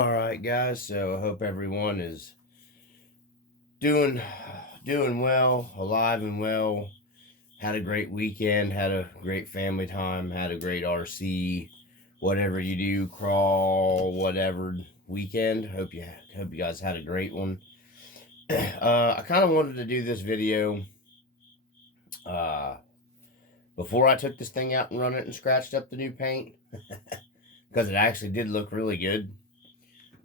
Alright guys, so I hope everyone is doing well, alive and well. Had a great weekend, had a great family time, had a great RC, whatever you do, crawl, whatever weekend. Hope you guys had a great one. I kind of wanted to do this video uh, before I took this thing out and run it and scratched up the new paint because it actually did look really good.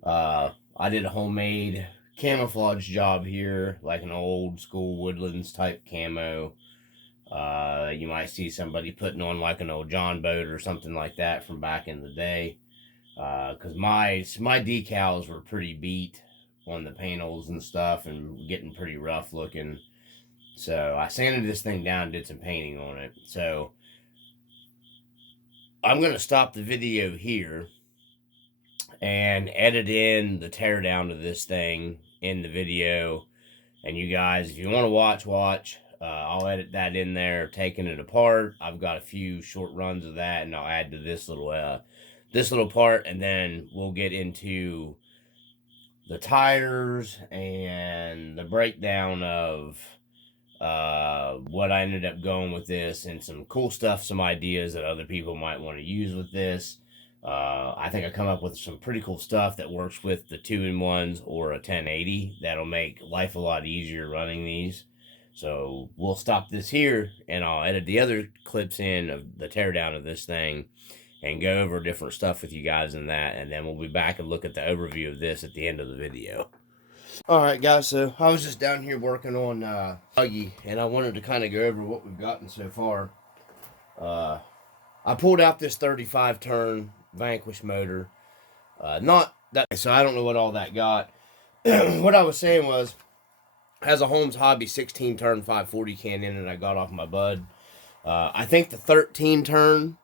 I did a homemade camouflage job here, like an old school woodlands type camo. You might see somebody putting on like an old John boat or something like that from back in the day. Because my decals were pretty beat on the panels and stuff and getting pretty rough looking. So I sanded this thing down and did some painting on it. So I'm going to stop the video here and edit in the teardown of this thing in the video. And you guys, if you want to watch. I'll edit that in there, taking it apart. I've got a few short runs of that, and I'll add to this little part, and then we'll get into the tires and the breakdown of what I ended up going with this, and some cool stuff, some ideas that other people might want to use with this. I think I come up with some pretty cool stuff that works with the 2-in-1s or a 1080. That'll make life a lot easier running these. So we'll stop this here, and I'll edit the other clips in of the teardown of this thing and go over different stuff with you guys in that, and then we'll be back and look at the overview of this at the end of the video. Alright guys, so I was just down here working on buggy, and I wanted to kind of go over what we've gotten so far. I pulled out this 35 turn Vanquish motor. Not that, so I don't know what all that got. What I was saying was, has a Holmes Hobby 16 turn 540 can in it I got off my bud. I think the 13 turn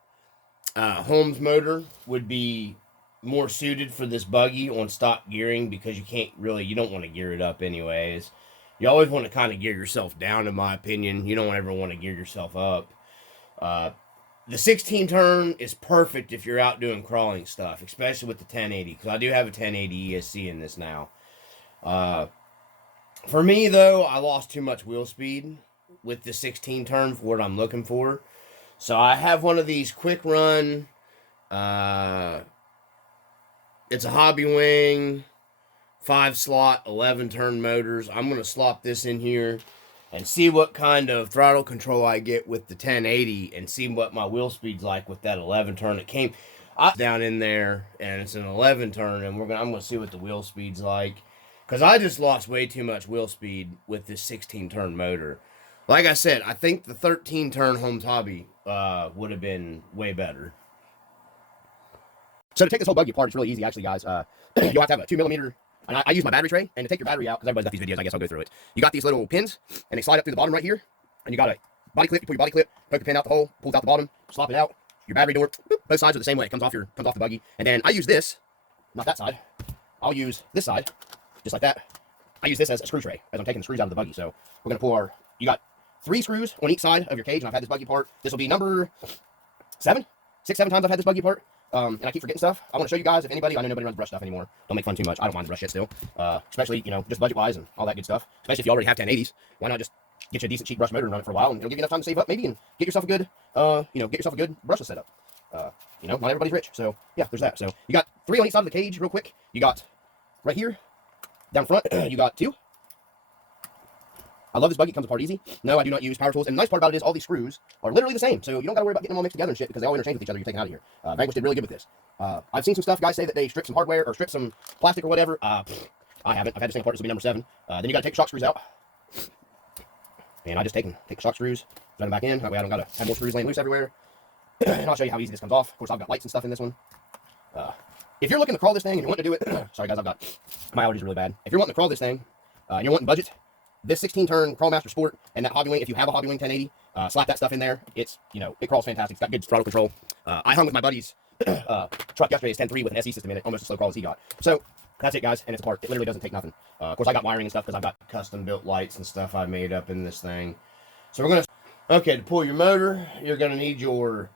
Holmes motor would be more suited for this buggy on stock gearing, because you don't want to gear it up anyways. You always want to kind of gear yourself down, in my opinion. You don't ever want to gear yourself up. The 16 turn is perfect if you're out doing crawling stuff, especially with the 1080, because I do have a 1080 ESC in this now. For me, though, I lost too much wheel speed with the 16 turn for what I'm looking for. So I have one of these quick run. It's a Hobby Wing 5-slot 11 turn motors. I'm going to slop this in here and see what kind of throttle control I get with the 1080 and see what my wheel speed's like with that 11 turn. It came down in there, and it's an 11 turn, and I'm going to see what the wheel speed's like. Because I just lost way too much wheel speed with this 16-turn motor. Like I said, I think the 13-turn Holmes Hobby would have been way better. So to take this whole buggy apart, it's really easy, actually, guys. You'll have to have a 2mm, and I use my battery tray, and to take your battery out, because everybody's got these videos, I guess I'll go through it. You got these little pins, and they slide up through the bottom right here, and you got a body clip. You pull your body clip, poke the pin out the hole, pulls out the bottom, slop it out. Your battery door, both sides are the same way. It comes off the buggy. And then I use this, not that side. I'll use this side, just like that. I use this as a screw tray, as I'm taking the screws out of the buggy. So we're going to pull you got 3 screws on each side of your cage, and I've had this buggy apart. This will be number 7 times I've had this buggy apart. And I keep forgetting stuff. I want to show you guys, if anybody, I know nobody runs brush stuff anymore. Don't make fun too much. I don't mind the brush shit still. Especially, just budget-wise and all that good stuff. Especially if you already have 1080s. Why not just get you a decent cheap brush motor and run it for a while, and it'll give you enough time to save up maybe and get yourself a good, brushless setup. Not everybody's rich. So, yeah, there's that. So, you got 3 on each side of the cage real quick. You got right here, down front, you got 2. I love this buggy. It comes apart easy. No, I do not use power tools. And the nice part about it is all these screws are literally the same. So you don't got to worry about getting them all mixed together and shit, because they all interchange with each other. You're taking out of here. Vanquish did really good with this. I've seen some stuff. Guys say that they strip some hardware or strip some plastic or whatever. I haven't. I've had this thing apart. This will be number 7. Then you got to take the shock screws out. And I just take the shock screws, thread them back in. That way I don't got to have more screws laying loose everywhere. And I'll show you how easy this comes off. Of course, I've got lights and stuff in this one. If you're looking to crawl this thing and you want to do it, sorry guys, my allergies are really bad. If you're wanting to crawl this thing and you're wanting budget, this 16-turn Crawlmaster Sport and that Hobby Wing, if you have a Hobby Wing 1080, slap that stuff in there. It's, it crawls fantastic. It's got good throttle control. I hung with my buddy's truck yesterday. It's 10.3 with an SE system in it, almost as slow crawl as he got. So that's it, guys, and it's apart. It literally doesn't take nothing. Of course, I got wiring and stuff because I've got custom-built lights and stuff I made up in this thing. So we're going to... Okay, to pull your motor, you're going to need your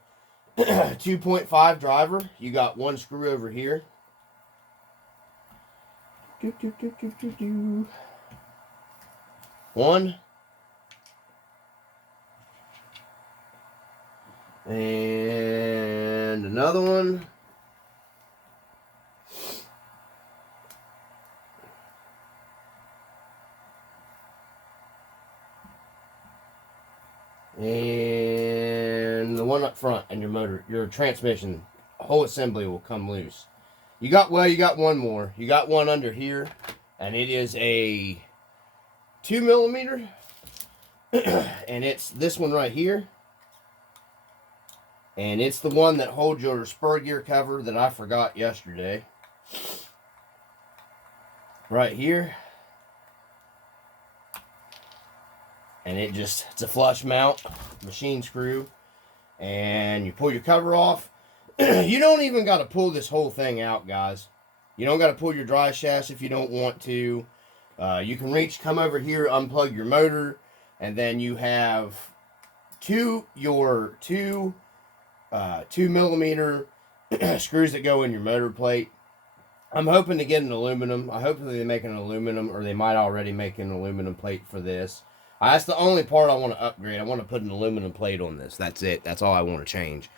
2.5 driver. You got 1 screw over here. One. And another one. And the one up front and your motor, your transmission, whole assembly will come loose. You got one more. You got one under here, and it is a 2mm, and it's this one right here. And it's the one that holds your spur gear cover that I forgot yesterday. Right here. And it's a flush mount, machine screw. And you pull your cover off. You don't even got to pull this whole thing out, guys. You don't got to pull your dry shafts if you don't want to. You can come over here, unplug your motor, and then you have two 2mm screws that go in your motor plate. I'm hoping to get an aluminum. I hope they make an aluminum, or they might already make an aluminum plate for this. That's the only part I want to upgrade. I want to put an aluminum plate on this. That's it. That's all I want to change.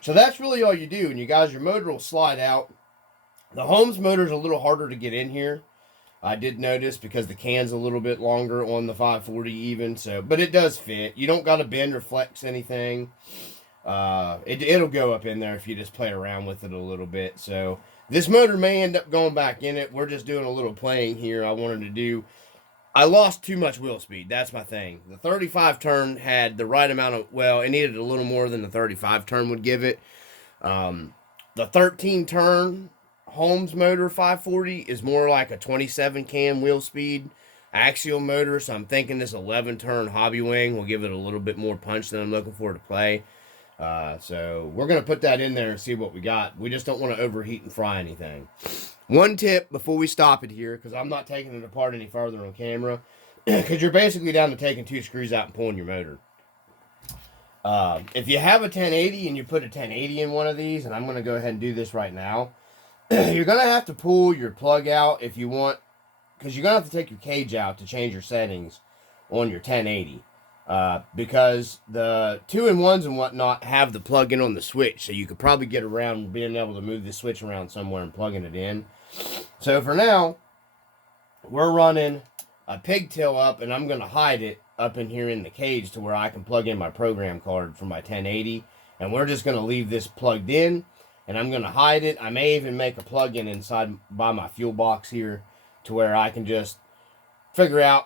So that's really all you do. And you guys, your motor will slide out. The Holmes motor is a little harder to get in here. I did notice because the can's a little bit longer on the 540 even. But it does fit. You don't got to bend or flex anything. It'll go up in there if you just play around with it a little bit. So this motor may end up going back in it. We're just doing a little playing here. I lost too much wheel speed. That's my thing. The 35 turn had the right amount of, it needed a little more than the 35 turn would give it. The 13 turn Holmes motor 540 is more like a 27 cam wheel speed axial motor. So I'm thinking this 11 turn hobby wing will give it a little bit more punch than I'm looking for to play. So we're going to put that in there and see what we got. We just don't want to overheat and fry anything. One tip before we stop it here, because I'm not taking it apart any further on camera, because you're basically down to taking two screws out and pulling your motor. If you have a 1080 and you put a 1080 in one of these, and I'm going to go ahead and do this right now, you're going to have to pull your plug out if you want, because you're going to have to take your cage out to change your settings on your 1080. Because the 2-in-1s and whatnot have the plug-in on the switch, so you could probably get around being able to move the switch around somewhere and plugging it in. So for now, we're running a pigtail up, and I'm going to hide it up in here in the cage to where I can plug in my program card for my 1080, and we're just going to leave this plugged in, and I'm going to hide it. I may even make a plug-in inside by my fuel box here to where I can just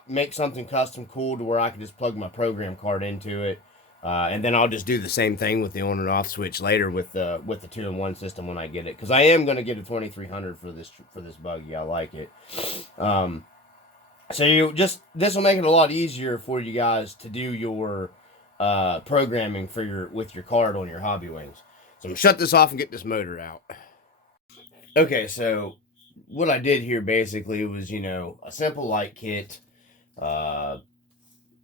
make something custom cool to where I can just plug my program card into it. And then I'll just do the same thing with the on and off switch later with the 2-in-1 system when I get it. Because I am going to get a 2300 for this buggy. I like it. So this will make it a lot easier for you guys to do your programming with your card on your hobby wings. So I'm going to shut this off and get this motor out. Okay, so what I did here basically was, a simple light kit.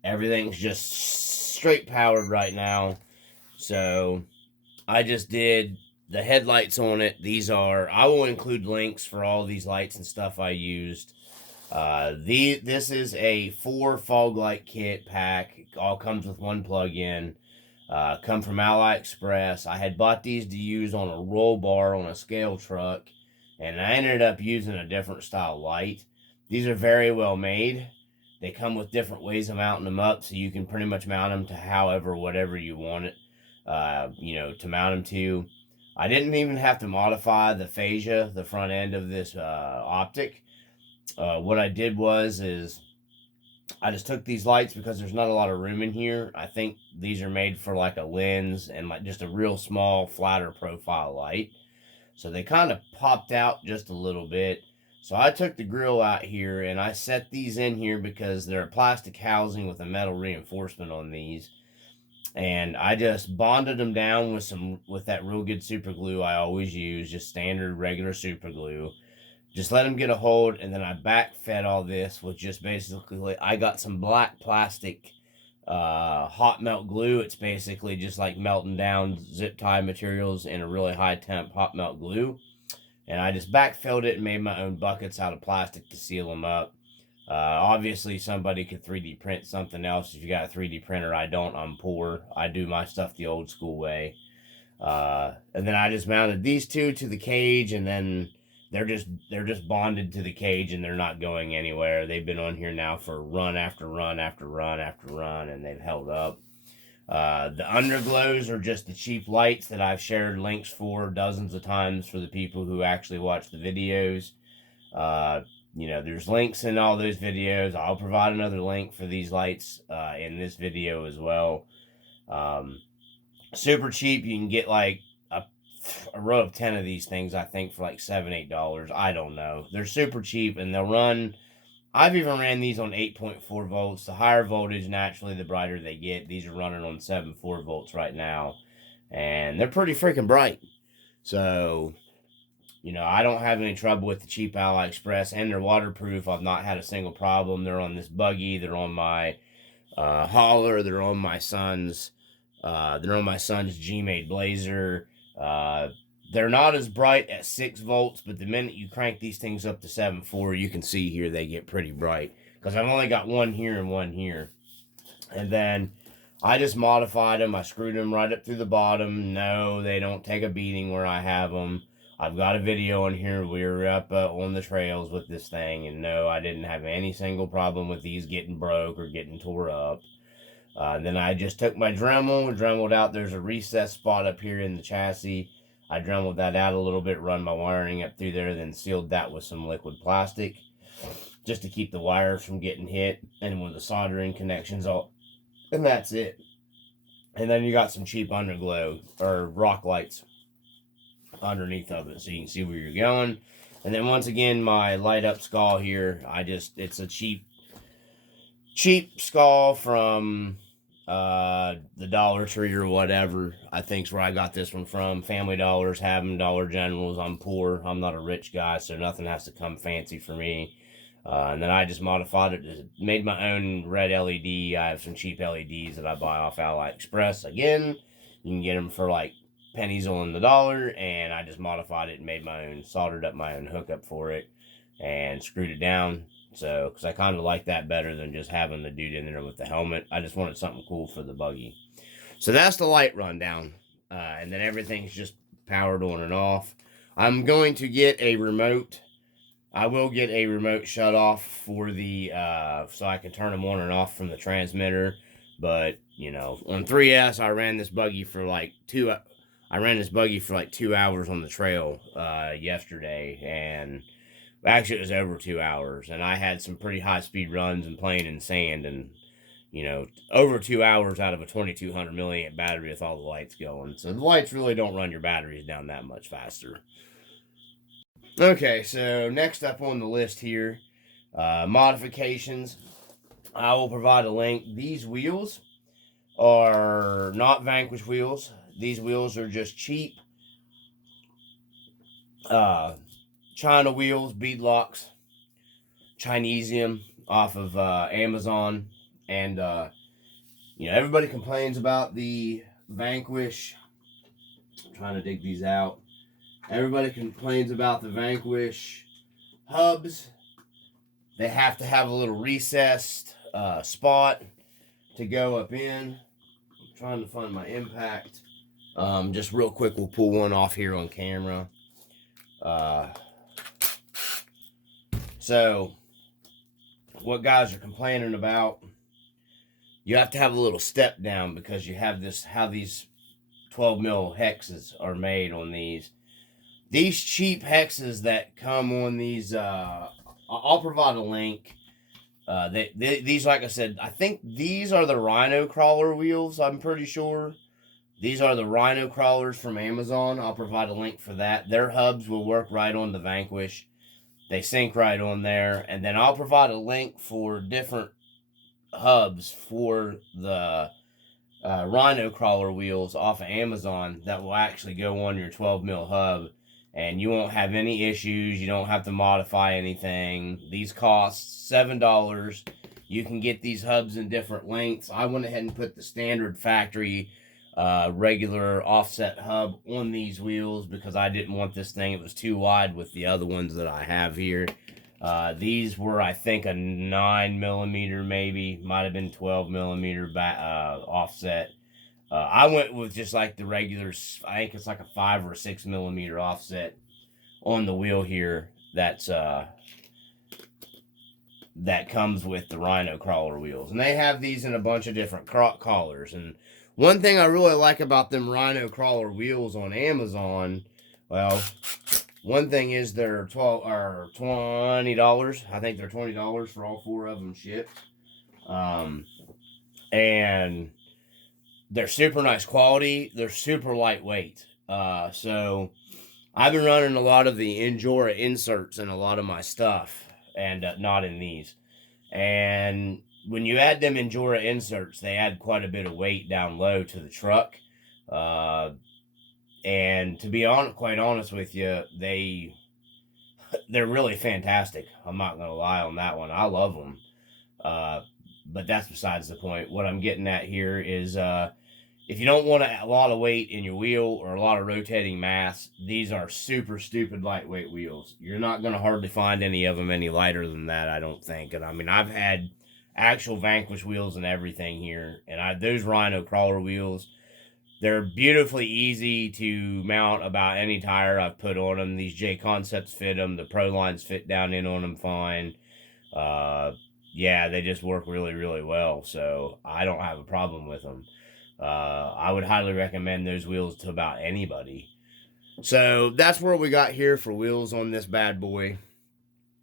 Everything's just straight powered right now. So I just did the headlights on it. I will include links for all these lights and stuff I used. This is a 4 fog light kit pack. It all comes with one plug-in. Come from AliExpress. I had bought these to use on a roll bar on a scale truck, and I ended up using a different style light. These are very well made. They come with different ways of mounting them up, so you can pretty much mount them to whatever you want it, to mount them to. I didn't even have to modify the fascia, the front end of this Optic. What I did is I just took these lights because there's not a lot of room in here. I think these are made for like a lens and like just a real small, flatter profile light. So they kind of popped out just a little bit. So I took the grill out here and I set these in here because they're a plastic housing with a metal reinforcement on these. And I just bonded them down with that real good super glue I always use, just standard regular super glue. Just let them get a hold, and then I back-fed all this with just basically, I got some black plastic hot melt glue. It's basically just like melting down zip tie materials in a really high temp hot melt glue. and I just backfilled it and made my own buckets out of plastic to seal them up. Obviously, somebody could 3D print something else. If you got a 3D printer, I don't. I'm poor. I do my stuff the old school way. And then I just mounted these two to the cage, and then they're just bonded to the cage, and they're not going anywhere. They've been on here now for run after run after run after run, and they've held up. The underglows are just the cheap lights that I've shared links for dozens of times for the people who actually watch the videos. There's links in all those videos. I'll provide another link for these lights in this video as well. Super cheap. You can get like a row of 10 of these things, I think, for like $7, $8. I don't know. They're super cheap, and they'll run. I've even ran these on 8.4 volts. The higher voltage, naturally, the brighter they get. These are running on 7.4 volts right now, and they're pretty freaking bright. So, I don't have any trouble with the cheap AliExpress, and they're waterproof. I've not had a single problem. They're on this buggy. They're on my hauler. They're on my son's G-Made Blazer. They're not as bright at 6 volts, but the minute you crank these things up to 7.4, you can see here they get pretty bright. Because I've only got one here and one here. And then I just modified them. I screwed them right up through the bottom. No, they don't take a beating where I have them. I've got a video on here. We were up on the trails with this thing. And no, I didn't have any single problem with these getting broke or getting tore up. Then I just took my Dremeled out. There's a recess spot up here in the chassis. I Dremeled that out a little bit, run my wiring up through there, then sealed that with some liquid plastic just to keep the wires from getting hit, and with the soldering connections all, and that's it. And then you got some cheap underglow or rock lights underneath of it so you can see where you're going. And then once again, my light up skull here, it's a cheap skull from the Dollar Tree or whatever, I think's where I got this one from. Family Dollars have them, Dollar Generals. I'm poor. I'm not a rich guy, so nothing has to come fancy for me. And then I just modified it, made my own red LED. I have some cheap LEDs that I buy off AliExpress. Again, you can get them for like pennies on the dollar, and I just modified it and made my own, soldered up my own hookup for it, and screwed it down. So, because I kind of like that better than just having the dude in there with the helmet. I just wanted something cool for the buggy. So that's the light rundown. And then everything's just powered on and off. I'm going to get a remote. I will get a remote shut off for the, so I can turn them on and off from the transmitter. But, on 3S, I ran this buggy for like 2 hours on the trail yesterday, and actually, it was over 2 hours, and I had some pretty high-speed runs and playing in sand, and, over 2 hours out of a 2200 milliamp battery with all the lights going. So the lights really don't run your batteries down that much faster. Okay, so next up on the list here, modifications. I will provide a link. These wheels are not Vanquish wheels. These wheels are just cheap China wheels, beadlocks, Chinesium off of Amazon. And, everybody complains about the Vanquish. I'm trying to dig these out. Everybody complains about the Vanquish hubs. They have to have a little recessed spot to go up in. I'm trying to find my impact. Just real quick, we'll pull one off here on camera. So, what guys are complaining about, you have to have a little step down because you have how these 12 mil hexes are made on these. These cheap hexes that come on these, I'll provide a link. These, like I said, I think these are the Rhino Crawler wheels, I'm pretty sure. These are the Rhino Crawlers from Amazon. I'll provide a link for that. Their hubs will work right on the Vanquish. They sync right on there. And then I'll provide a link for different hubs for the Rhino Crawler wheels off of Amazon that will actually go on your 12 mil hub. And you won't have any issues. You don't have to modify anything. These cost $7. You can get these hubs in different lengths. I went ahead and put the standard factory regular offset hub on these wheels because I didn't want this thing. It was too wide with the other ones that I have here. These were, I think, a 9mm, maybe, might have been 12mm offset. I went with just like the regular, I think it's like a 5 or 6mm offset on the wheel here. That comes with the Rhino crawler wheels, and they have these in a bunch of different colors. And one thing I really like about them Rhino crawler wheels on Amazon, well, one thing is they're $20. I think they're $20 for all 4 of them shipped. And they're super nice quality. They're super lightweight. So I've been running a lot of the Ajrc inserts in a lot of my stuff, and not in these. And when you add them Ajrc inserts, they add quite a bit of weight down low to the truck. And to be quite honest with you, they're really fantastic. I'm not gonna lie on that one. I love them. But that's besides the point. What I'm getting at here is if you don't want a lot of weight in your wheel or a lot of rotating mass, these are super stupid lightweight wheels. You're not going to hardly find any of them any lighter than that, I don't think. And I mean, I've had actual Vanquish wheels and everything here. And those Rhino crawler wheels, they're beautifully easy to mount about any tire I've put on them. These J Concepts fit them. The Pro lines fit down in on them fine. Yeah, they just work really, really well. So I don't have a problem with them. I would highly recommend those wheels to about anybody. So that's where we got here for wheels on this bad boy.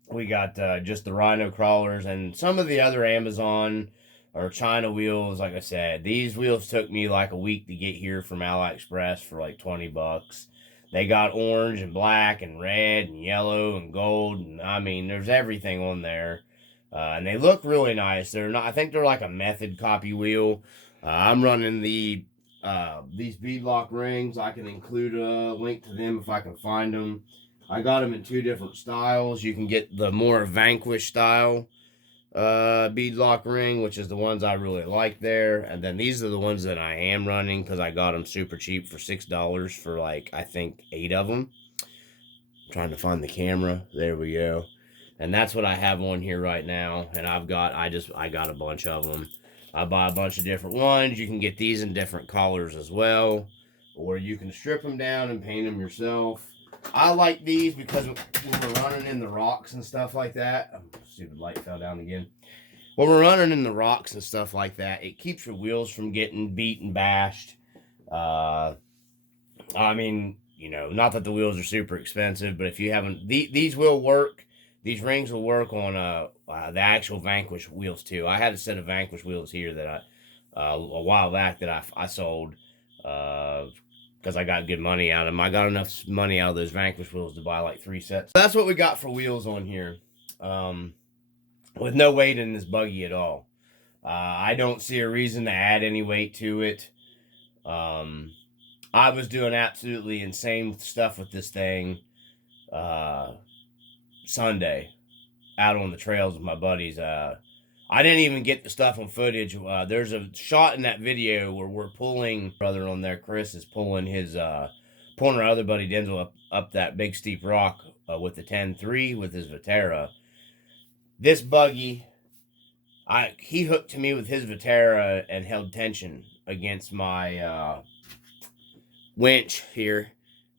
We got just the Rhino crawlers and some of the other Amazon or China wheels. Like I said, these wheels took me like a week to get here from AliExpress for like $20. They got orange and black and red and yellow and gold, and I mean, there's everything on there. And they look really nice. They're not. I think they're like a method copy wheel. I'm running these Beadlock rings. I can include a link to them if I can find them. I got them in 2 different styles. You can get the more Vanquish style Beadlock ring, which is the ones I really like there. And then these are the ones that I am running because I got them super cheap for $6 for like, I think 8 of them. I'm trying to find the camera. There we go. And that's what I have on here right now. And I got a bunch of them. I buy a bunch of different ones. You can get these in different colors as well. Or you can strip them down and paint them yourself. I like these because when we're running in the rocks and stuff like that. Oh, stupid light fell down again. When we're running in the rocks and stuff like that, it keeps your wheels from getting beat and bashed. I mean, you know, not that the wheels are super expensive, but if you haven't, these will work. These rings will work on the actual Vanquish wheels too. I had a set of Vanquish wheels here that a while back that I sold because I got good money out of them. I got enough money out of those Vanquish wheels to buy like 3 sets. That's what we got for wheels on here, with no weight in this buggy at all. I don't see a reason to add any weight to it. I was doing absolutely insane stuff with this thing Sunday out on the trails with my buddies. I didn't even get the stuff on footage. There's a shot in that video where we're pulling, brother on there, Chris is pulling pulling our other buddy Denzel up that big steep rock with the 10-3 with his Viterra. This buggy, he hooked to me with his Viterra and held tension against my winch here,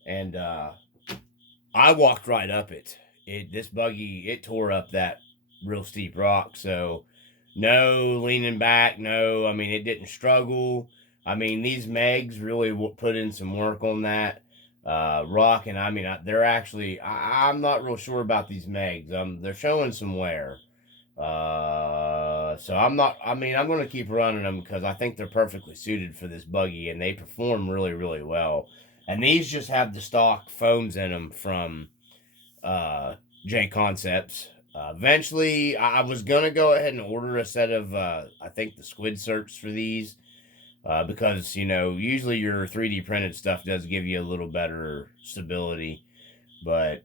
and I walked right up it. This buggy, it tore up that real steep rock, so no leaning back, no, I mean, it didn't struggle. I mean, these Megs really put in some work on that rock, and I mean, they're actually, I'm not real sure about these Megs. They're showing some wear. So I'm going to keep running them because I think they're perfectly suited for this buggy, and they perform really, really well. And these just have the stock foams in them from J Concepts. Eventually, I was going to go ahead and order a set of, I think, the squid certs for these. Because, you know, usually your 3D printed stuff does give you a little better stability. But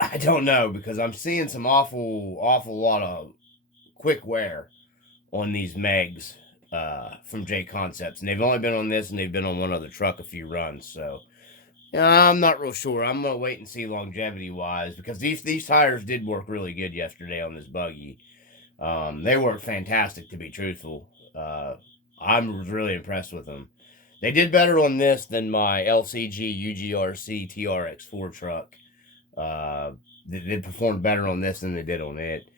I don't know, because I'm seeing some awful lot of quick wear on these Megs. from J Concepts, and they've only been on this, and they've been on one other truck a few runs. So I'm not real sure. I'm gonna wait and see longevity wise, because these tires did work really good yesterday on this buggy. They worked fantastic, to be truthful. I'm really impressed with them. They did better on this than my LCG UGRC TRX4 truck. They performed better on this than they did on it.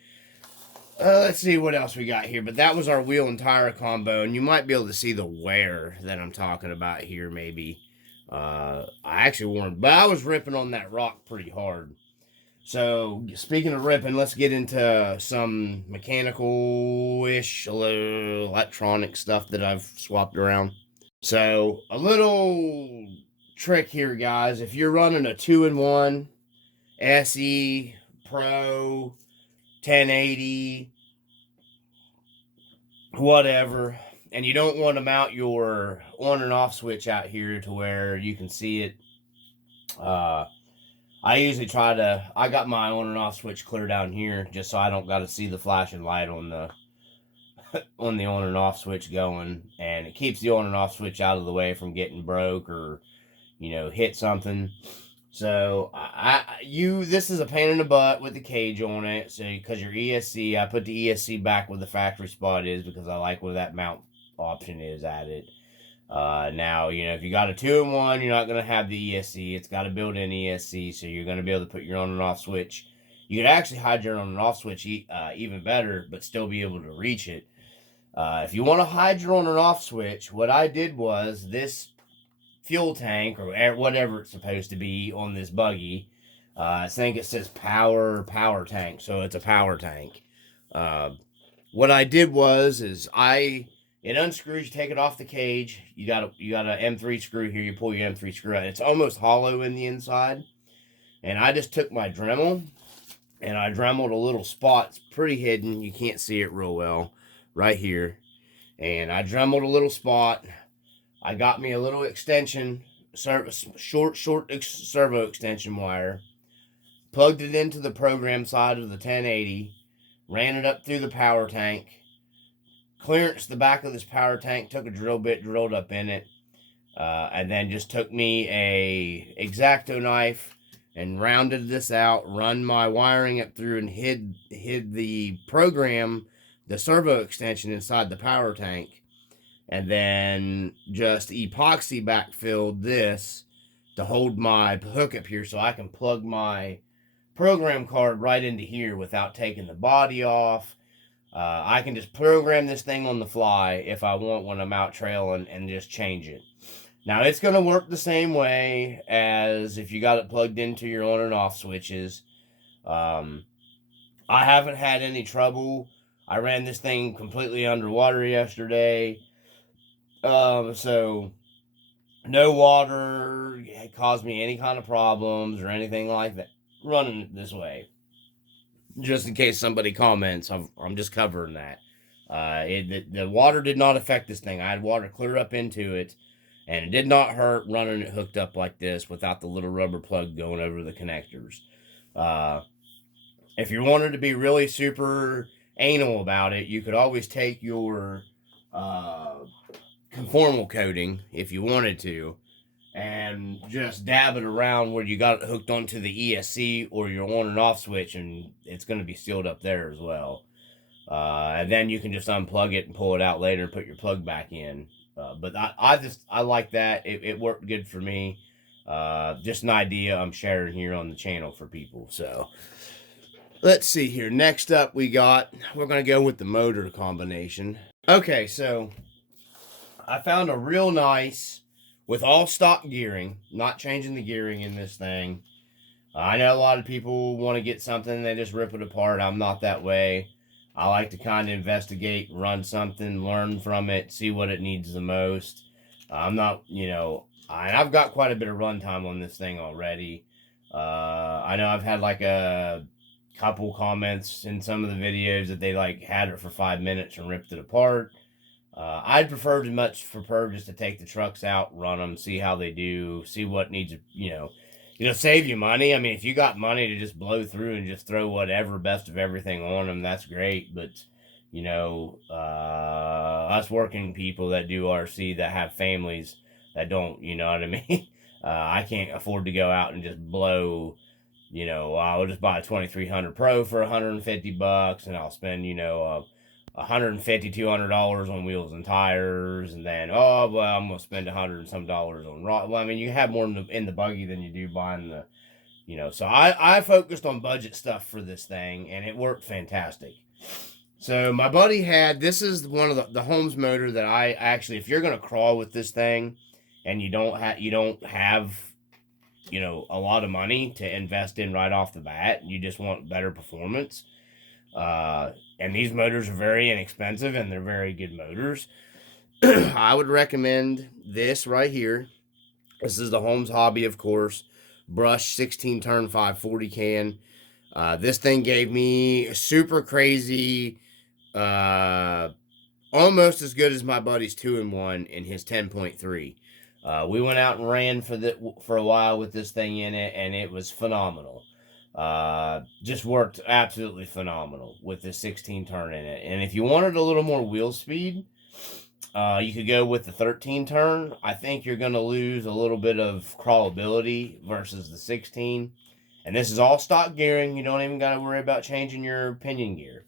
Let's see what else we got here. But that was our wheel and tire combo, and you might be able to see the wear that I'm talking about here, maybe. I actually warned, but I was ripping on that rock pretty hard. So, speaking of ripping, let's get into some mechanical-ish, electronic stuff that I've swapped around. So, a little trick here, guys. If you're running a 2-in-1 SE Pro 1080 whatever, and you don't want to mount your on and off switch out here to where you can see it, I usually I got my on and off switch clear down here just so I don't got to see the flashing light on the on and off switch going, and it keeps the on and off switch out of the way from getting broke or, hit something. So this is a pain in the butt with the cage on it. So because your ESC, I put the ESC back where the factory spot is because I like where that mount option is at it. Now, if you got a 2-in-1, you're not going to have the ESC. It's got a built-in ESC, so you're going to be able to put your on and off switch. You could actually hide your on and off switch even better, but still be able to reach it. If you want to hide your on and off switch, what I did was this fuel tank or whatever it's supposed to be on this buggy. I think it says power tank, so it's a power tank. What I did was it unscrews. You take it off the cage. You got an M3 screw here. You pull your M3 screw out. It's almost hollow in the inside, and I just took my Dremel and I dremeled a little spot. It's pretty hidden. You can't see it real well right here, and I dremeled a little spot. I got me a little extension, short servo extension wire, plugged it into the program side of the 1080, ran it up through the power tank, clearanced the back of this power tank, took a drill bit, drilled up in it, and then just took me a X-Acto knife and rounded this out, run my wiring up through and hid the program, the servo extension inside the power tank. And then just epoxy backfilled this to hold my hookup here so I can plug my program card right into here without taking the body off. I can just program this thing on the fly if I want when I'm out trailing and just change it. Now, it's going to work the same way as if you got it plugged into your on and off switches. I haven't had any trouble. I ran this thing completely underwater yesterday. So no water caused me any kind of problems or anything like that running it this way. Just in case somebody comments, I'm just covering that. The water did not affect this thing. I had water clear up into it, and it did not hurt running it hooked up like this without the little rubber plug going over the connectors. If you wanted to be really super anal about it, you could always take your conformal coating, if you wanted to, and just dab it around where you got it hooked onto the ESC or your on and off switch, and it's going to be sealed up there as well. And then you can just unplug it and pull it out later and put your plug back in. But I like that. It worked good for me. Just an idea I'm sharing here on the channel for people. So let's see here. Next up we're going to go with the motor combination. Okay, so I found a real nice, with all stock gearing, not changing the gearing in this thing. I know a lot of people want to get something, they just rip it apart. I'm not that way. I like to kind of investigate, run something, learn from it, see what it needs the most. I'm not, I've got quite a bit of runtime on this thing already. I know I've had like a couple comments in some of the videos that they had it for 5 minutes and ripped it apart. I'd prefer just to take the trucks out, run them, see how they do, see what needs, save you money. I mean, if you got money to just blow through and just throw whatever best of everything on them, that's great. But, us working people that do RC that have families that don't, you know what I mean? I can't afford to go out and just blow, I'll just buy a 2300 Pro for $150 and I'll spend, $150, $200 on wheels and tires, and then, oh, well, I'm going to spend $100 and some dollars on rock. Well, I mean, you have more in the buggy than you do buying the, so I focused on budget stuff for this thing, and it worked fantastic. So my buddy this is one of the Holmes motor that I actually, if you're going to crawl with this thing and you don't have, a lot of money to invest in right off the bat, you just want better performance. And these motors are very inexpensive and they're very good motors. I would recommend this right here. This is the Holmes Hobby, of course. Brush 16 turn 540 can. This thing gave me super crazy, almost as good as my buddy's 2-in-1 in his 10.3. We went out and ran for a while with this thing in it, and it was phenomenal. Just worked absolutely phenomenal with the 16 turn in it. And if you wanted a little more wheel speed, you could go with the 13 turn. I think you're going to lose a little bit of crawlability versus the 16. And this is all stock gearing. You don't even got to worry about changing your pinion gear.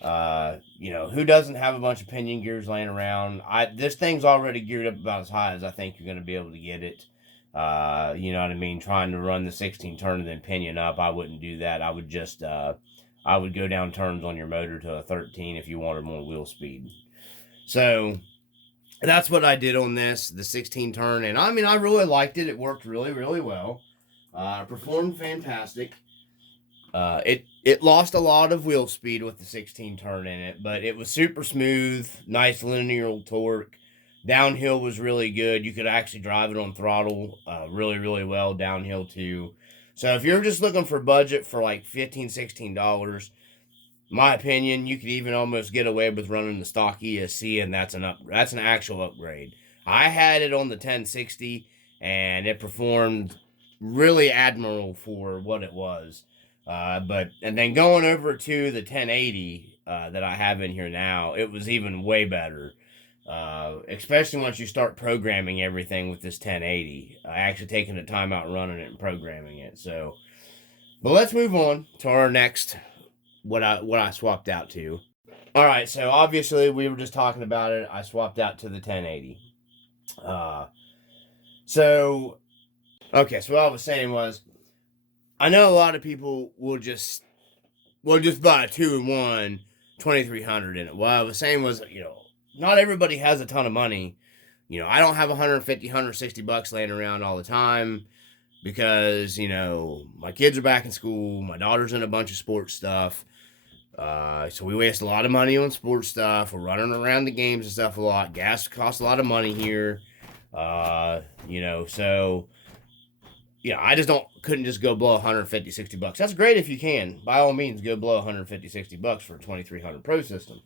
Who doesn't have a bunch of pinion gears laying around? This thing's already geared up about as high as I think you're going to be able to get it. You know what I mean? Trying to run the 16 turn and then pinion up, I wouldn't do that. I would just, I would go down turns on your motor to a 13 if you wanted more wheel speed. So that's what I did on this, the 16 turn. And I mean, I really liked it. It worked really, really well. Performed fantastic. It lost a lot of wheel speed with the 16 turn in it, but it was super smooth, nice linear torque. Downhill was really good. You could actually drive it on throttle really, really well downhill too. So if you're just looking for budget for like $15, $16, my opinion, you could even almost get away with running the stock ESC, and that's an actual upgrade. I had it on the 1060, and it performed really admirable for what it was. And then going over to the 1080 that I have in here now, it was even way better. Especially once you start programming everything with this 1080. I actually taking the time out and running it and programming it. So, but let's move on to our next, what I swapped out to. All right, so obviously we were just talking about it. I swapped out to the 1080. So what I was saying was, I know a lot of people will just buy a 2-in-1 2300 in it. What I was saying was, not everybody has a ton of money. I don't have $150, $160 laying around all the time because, my kids are back in school. My daughter's in a bunch of sports stuff. So we waste a lot of money on sports stuff. We're running around the games and stuff a lot. Gas costs a lot of money here. So I just couldn't just go blow $150, $60. That's great if you can. By all means, go blow $150, $60 for a 2300 Pro system.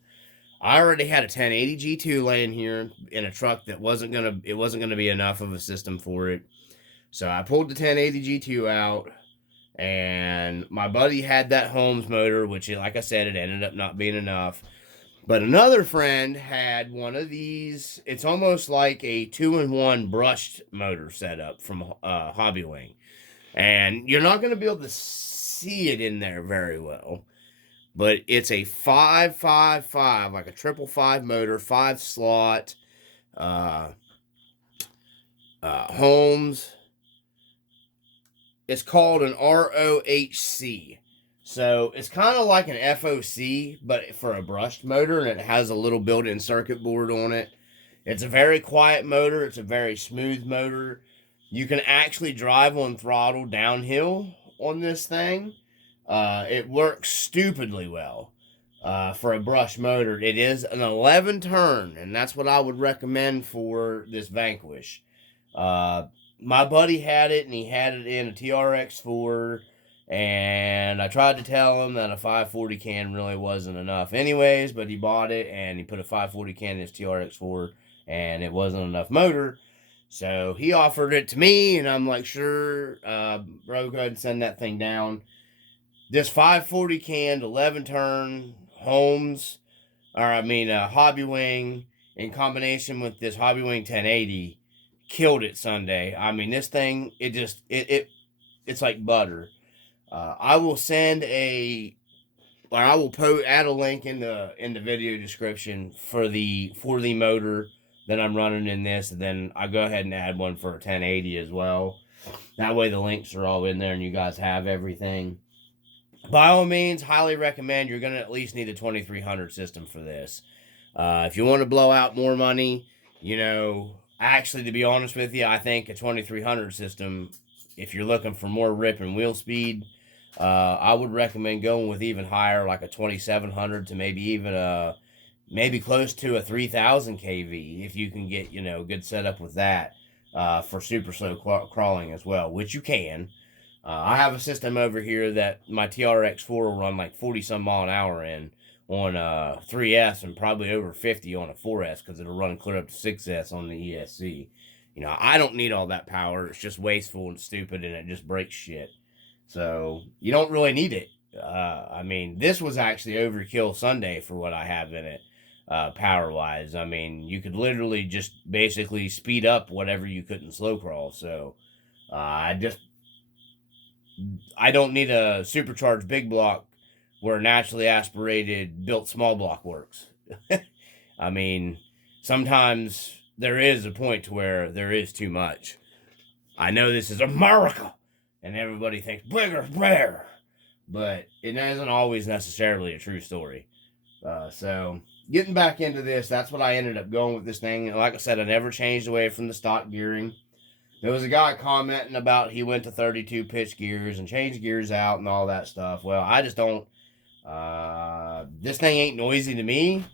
I already had a 1080 G2 laying here in a truck that wasn't gonna be enough of a system for it. So I pulled the 1080 G2 out, and my buddy had that Holmes motor, which, like I said, it ended up not being enough. But another friend had one of these. It's almost like a 2-in-1 brushed motor setup from Hobby Wing. And you're not going to be able to see it in there very well. But it's a 555, like a 555 motor, 5-slot, Holmes. It's called an ROHC. So it's kind of like an FOC, but for a brushed motor, and it has a little built-in circuit board on it. It's a very quiet motor. It's a very smooth motor. You can actually drive on throttle downhill on this thing. It works stupidly well for a brush motor. It is an 11 turn, and that's what I would recommend for this Vanquish. My buddy had it, and he had it in a TRX4, and I tried to tell him that a 540 can really wasn't enough anyways, but he bought it, and he put a 540 can in his TRX4, and it wasn't enough motor. So he offered it to me, and I'm like, sure, bro, go ahead and send that thing down. This 540 can, 11 turn, Holmes, Hobby Wing in combination with this Hobby Wing 1080 killed it Sunday. I mean, this thing, it's like butter. I will add a link in the video description for the motor that I'm running in this, and then I go ahead and add one for a 1080 as well. That way the links are all in there and you guys have everything. By all means, highly recommend. You're going to at least need a 2300 system for this. If you want to blow out more money, actually, to be honest with you, I think a 2300 system, if you're looking for more rip and wheel speed, I would recommend going with even higher, like a 2700 to maybe close to a 3000 kV if you can get, good setup with that for super slow crawling as well, which you can. I have a system over here that my TRX4 will run like 40 some mile an hour in on 3S and probably over 50 on a 4S because it'll run clear up to 6S on the ESC. I don't need all that power. It's just wasteful and stupid, and it just breaks shit. So you don't really need it. This was actually overkill Sunday for what I have in it, power-wise. You could literally just basically speed up whatever you couldn't slow crawl. So I don't need a supercharged big block where naturally aspirated built small block works. Sometimes there is a point to where there is too much. I know this is America, and everybody thinks bigger, better, but it isn't always necessarily a true story. So getting back into this, that's what I ended up going with this thing. And like I said, I never changed away from the stock gearing. There was a guy commenting about he went to 32 pitch gears and changed gears out and all that stuff. Well, I just don't. This thing ain't noisy to me.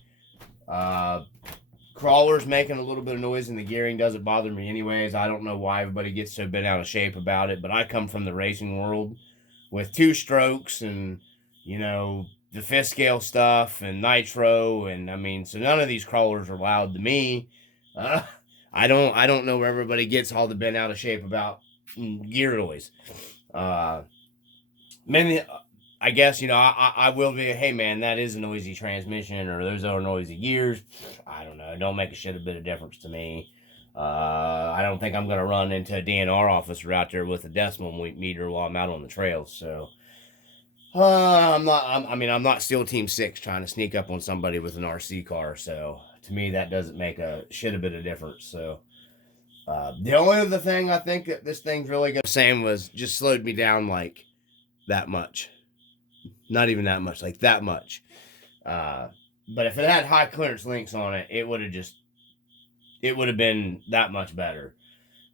Crawlers making a little bit of noise in the gearing doesn't bother me anyways. I don't know why everybody gets so bent out of shape about it, but I come from the racing world with 2 strokes and, the fifth scale stuff and nitro. And so none of these crawlers are loud to me. I don't know where everybody gets all the bent out of shape about gear noise. I guess, I will be, hey man, that is a noisy transmission, or those are noisy gears. I don't know. It don't make a bit of difference to me. I don't think I'm going to run into a DNR officer out there with a decimal meter while I'm out on the trails. So, I'm not SEAL Team 6 trying to sneak up on somebody with an RC car. So, to me, that doesn't make a bit of difference. So, the only other thing I think that this thing's really good saying was just slowed me down like that much. Not even that much, like that much. But if it had high clearance links on it, it would have been that much better.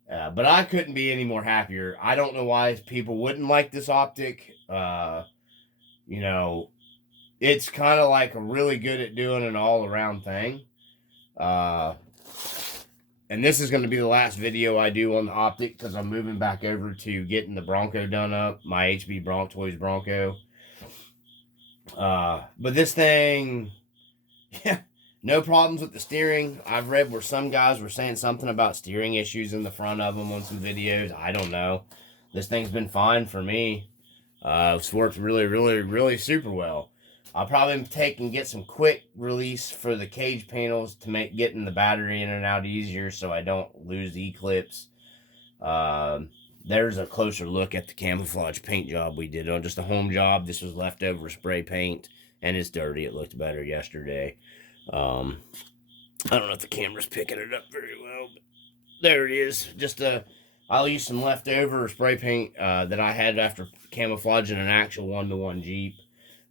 But I couldn't be any more happier. I don't know why people wouldn't like this Optic. It's kind of like a really good at doing an all-around thing. And this is going to be the last video I do on the Optic because I'm moving back over to getting the Bronco done up, my HB Toys Bronco. But this thing, no problems with the steering. I've read where some guys were saying something about steering issues in the front of them on some videos. I don't know. This thing's been fine for me. It's worked really, really, really super well. I'll probably take and get some quick release for the cage panels to make getting the battery in and out easier so I don't lose the eclipse. There's a closer look at the camouflage paint job we did on just a home job. This was leftover spray paint, and it's dirty. It looked better yesterday. I don't know if the camera's picking it up very well, but there it is. I'll use some leftover spray paint that I had after camouflaging an actual 1-to-1 Jeep.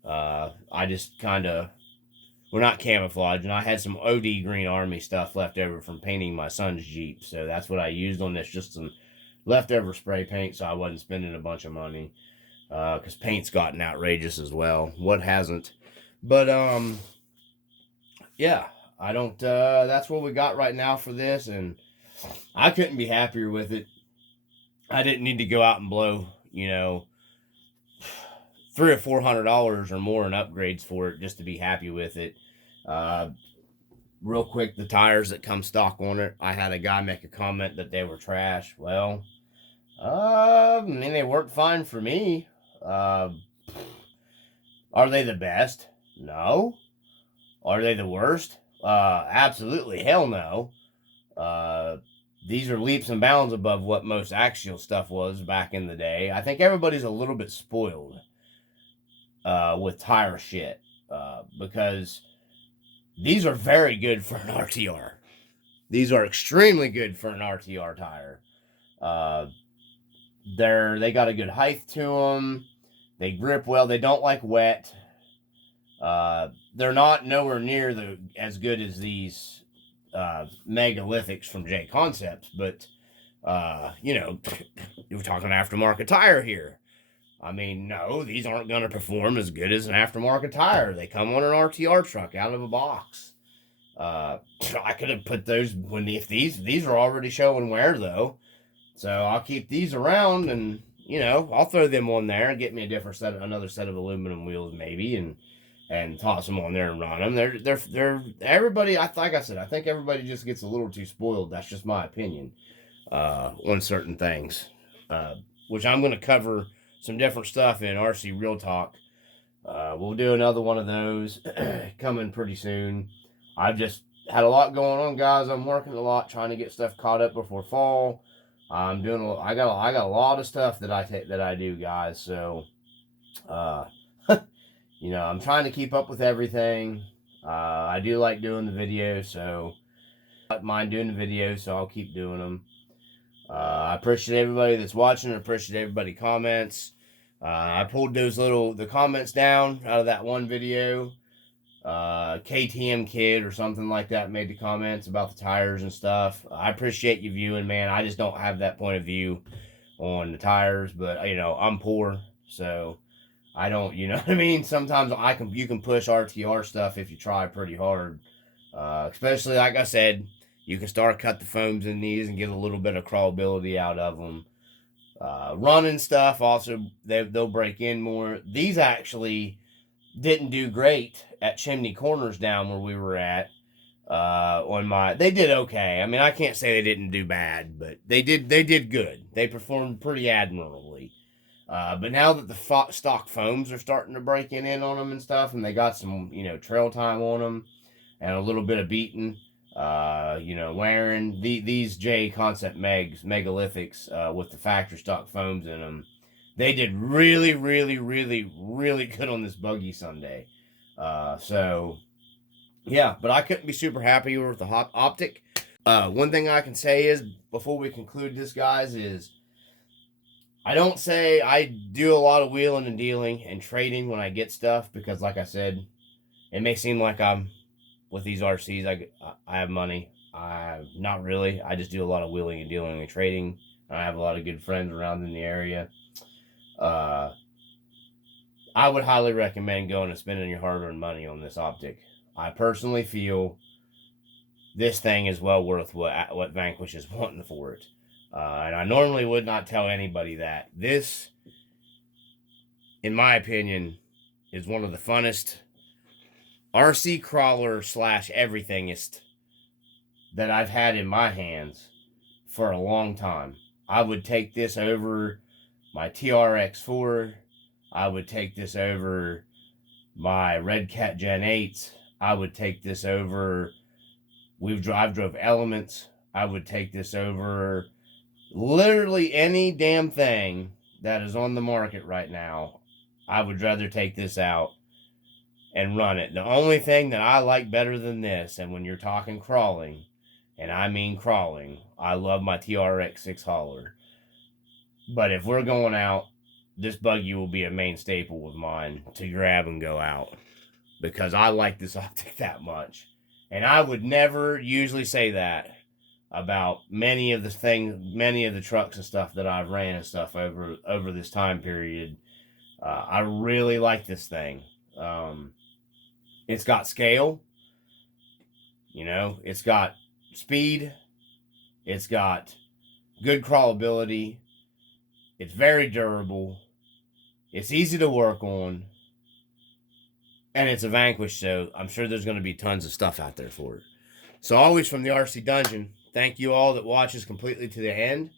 I just we're not camouflaging. I had some OD Green Army stuff left over from painting my son's Jeep, so that's what I used on this, just some leftover spray paint, so I wasn't spending a bunch of money, because paint's gotten outrageous as well. What hasn't? But, yeah, I don't, that's what we got right now for this, and I couldn't be happier with it. I didn't need to go out and blow, $300 or $400 or more in upgrades for it just to be happy with it. Real quick, the tires that come stock on it, I had a guy make a comment that they were trash. Well, they worked fine for me. Are they the best? No. Are they the worst? Absolutely, hell no. These are leaps and bounds above what most Axial stuff was back in the day. I think everybody's a little bit spoiled with tire shit because these are very good for an RTR. These are extremely good for an RTR tire. They got a good height to them. They grip well. They don't like wet. They're not nowhere near as good as these megalithics from J Concepts, but you know, you're talking aftermarket tire here. I mean, no, these aren't going to perform as good as an aftermarket tire. They come on an RTR truck out of a box. I could have put those if these are already showing wear though, so I'll keep these around and I'll throw them on there and get me another set of aluminum wheels maybe and toss them on there and run them. They're everybody. Like I said, I think everybody just gets a little too spoiled. That's just my opinion on certain things, which I'm going to cover some different stuff in RC Real Talk. We'll do another one of those coming pretty soon. I've just had a lot going on, guys. I'm working a lot, trying to get stuff caught up before fall. I got a lot of stuff that I do, guys. So, I'm trying to keep up with everything. I do like doing the videos, so I don't mind doing the videos, so I'll keep doing them. I appreciate everybody that's watching. I appreciate everybody comments. I pulled the comments down out of that one video. KTM Kid or something like that made the comments about the tires and stuff. I appreciate you viewing, man. I just don't have that point of view on the tires, but I'm poor, so I don't, you know what I mean? Sometimes you can push RTR stuff if you try pretty hard. Especially like I said, you can cut the foams in these and get a little bit of crawlability out of them. Running stuff also, they'll break in more. These actually didn't do great at Chimney Corners down where we were at. They did okay. I mean, I can't say they didn't do bad, but they did good. They performed pretty admirably. But now that the stock foams are starting to break in on them and stuff, and they got some, trail time on them and a little bit of beating, wearing these J Concept megalithics with the factory stock foams in them, they did really, really, really, really good on this buggy Sunday. So yeah, but I couldn't be super happy with the Optic. One thing I can say is before we conclude this, guys, is I don't say I do a lot of wheeling and dealing and trading when I get stuff because, like I said, it may seem like I'm with these RCs. I have money. Not really. I just do a lot of wheeling and dealing and trading. I have a lot of good friends around in the area. I would highly recommend going and spending your hard-earned money on this Optic. I personally feel this thing is well worth what Vanquish is wanting for it. And I normally would not tell anybody that. This, in my opinion, is one of the funnest RC crawler / everythingist that I've had in my hands for a long time. I would take this over my TRX4. I would take this over my Red Cat Gen 8s. I would take this over. I've drove Elements. I would take this over literally any damn thing that is on the market right now. I would rather take this out and run it. The only thing that I like better than this, and when you're talking crawling, and I mean crawling, I love my TRX 6 hauler. But if we're going out, this buggy will be a main staple of mine to grab and go out because I like this Optic that much. And I would never usually say that about many of the trucks and stuff that I've ran and stuff over this time period. I really like this thing. It's got scale. It's got speed. It's got good crawlability. It's very durable. It's easy to work on. And it's a Vanquish, so I'm sure there's going to be tons of stuff out there for it. So always from the RC Dungeon, thank you all that watches completely to the end.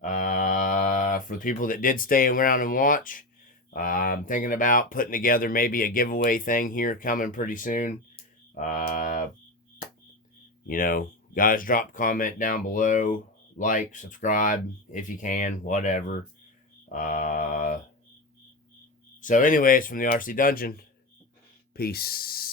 For the people that did stay around and watch, I'm thinking about putting together maybe a giveaway thing here coming pretty soon. You know, guys, drop a comment down below, like, subscribe if you can, whatever. So anyways, from the RC Dungeon, peace.